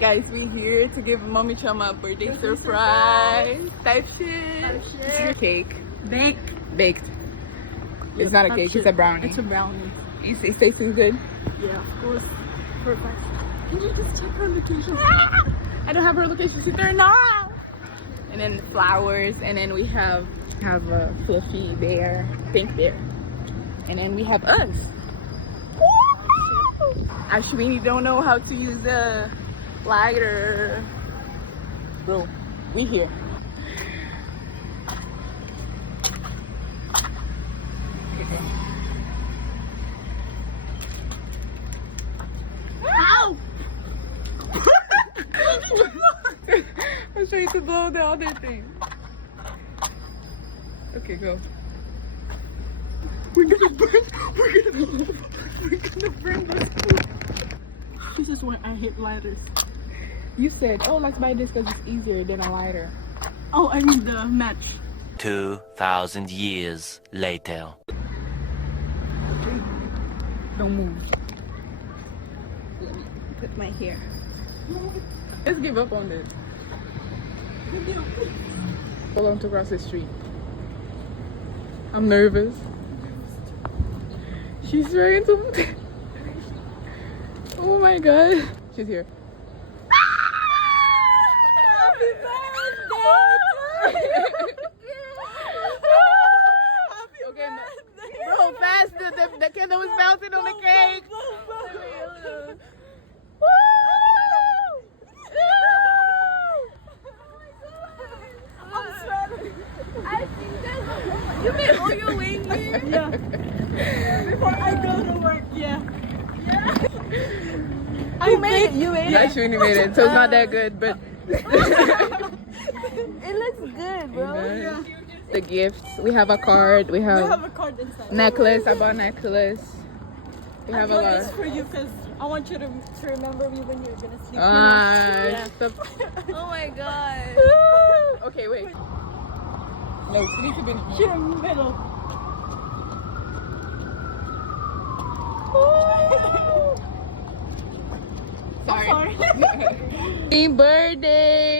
Guys, we here to give Mommy Chama a birthday surprise. Type shit. Cake. Baked. It's not a cake, it's a brownie. It's a brownie. It tasting good? Yeah, of course. Perfect. Can you just check her location? I don't have her location, she's there now. And then flowers, and then we have a fluffy bear, pink bear. And then we have us. Ashwini don't know how to use a lighter. Bro, we here. Ow! I'm trying to blow the other thing. Okay, go. We're gonna burn this food. This is why I hate lighters. You said, oh, let's buy this because it's easier than a lighter. Oh, I need the match. 2,000 years later. Okay. Don't move. Let me put my hair. Let's give up on this. Hold on to cross the street. I'm nervous. She's trying to. Oh my god. She's here. Happy birthday! Okay, bro, fast. The candle was bouncing on the cake. You made all your way here? Yeah. Before I go to work, yeah. I made it. You made it? I shouldn't have made it, so it's not that good, but. It looks good, bro. Yeah. The gifts. We have a card. We have a card inside. necklace. I bought a necklace. We have a got lot. this for you because I want you to remember me when you're gonna sleep. Ah, stop. Oh my god. Okay, wait. No, sleep in the Middle. Sorry. Happy birthday!